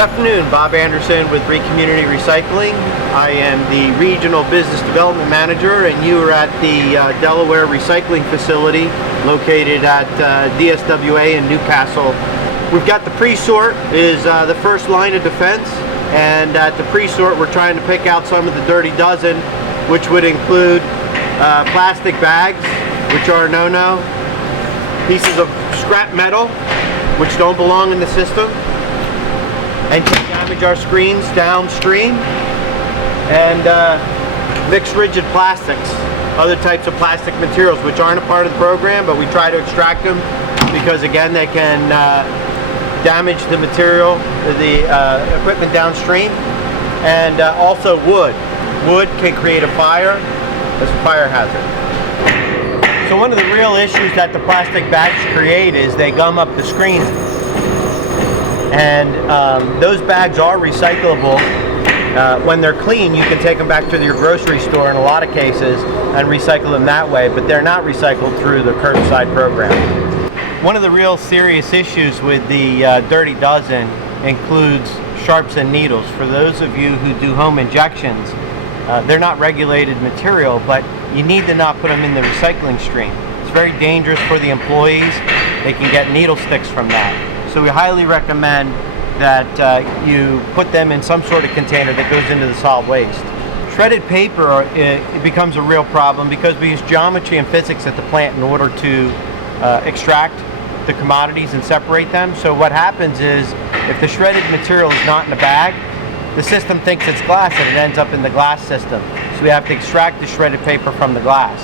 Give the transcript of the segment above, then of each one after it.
Good afternoon, Bob Anderson with Bree Community Recycling. I am the Regional Business Development Manager, and you are at the Delaware Recycling Facility located at DSWA in Newcastle. We've got the pre-sort is the first line of defense, and at the pre-sort we're trying to pick out some of the dirty dozen, which would include plastic bags, which are no-no, pieces of scrap metal, which don't belong in the system, and can damage our screens downstream, and mixed rigid plastics, other types of plastic materials which aren't a part of the program, but we try to extract them because again they can damage the material, the equipment downstream, and also wood. Wood can create a fire as a fire hazard. So one of the real issues that the plastic bags create is they gum up the screens. And those bags are recyclable. When they're clean, you can take them back to your grocery store in a lot of cases and recycle them that way, but they're not recycled through the curbside program. One of the real serious issues with the Dirty Dozen includes sharps and needles. For those of you who do home injections, they're not regulated material, but you need to not put them in the recycling stream. It's very dangerous for the employees. They can get needle sticks from that. So we highly recommend that you put them in some sort of container that goes into the solid waste. Shredded paper, it becomes a real problem because we use geometry and physics at the plant in order to extract the commodities and separate them. So what happens is if the shredded material is not in the bag, the system thinks it's glass and it ends up in the glass system. So we have to extract the shredded paper from the glass.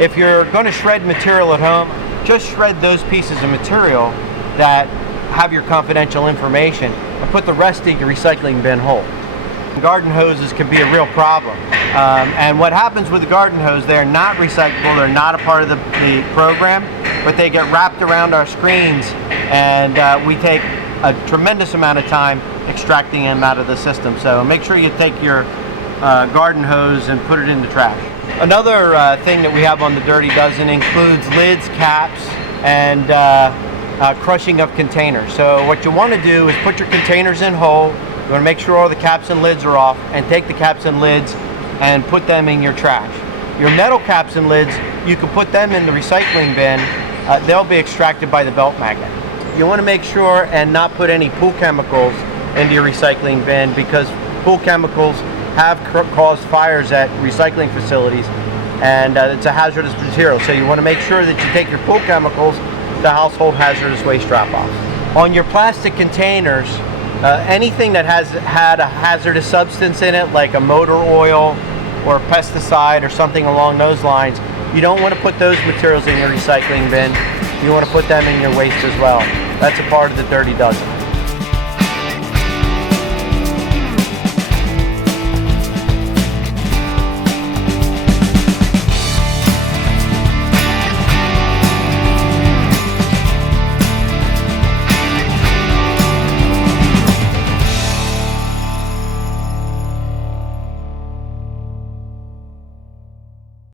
If you're going to shred material at home, just shred those pieces of material that have your confidential information and put the rest in your recycling bin whole. Garden hoses can be a real problem. And what happens with the garden hose, they're not recyclable, they're not a part of the program, but they get wrapped around our screens, and we take a tremendous amount of time extracting them out of the system. So make sure you take your garden hose and put it in the trash. Another thing that we have on the Dirty Dozen includes lids, caps, and crushing of containers. So what you want to do is put your containers in whole. You want to make sure all the caps and lids are off, and take the caps and lids and put them in your trash. Your metal caps and lids, you can put them in the recycling bin. They'll be extracted by the belt magnet. You want to make sure and not put any pool chemicals into your recycling bin, because pool chemicals have caused fires at recycling facilities, and it's a hazardous material. So you want to make sure that you take your pool chemicals to household hazardous waste drop-offs. On your plastic containers, anything that has had a hazardous substance in it, like a motor oil or a pesticide or something along those lines, you don't want to put those materials in your recycling bin. You want to put them in your waste as well. That's a part of the Dirty Dozen.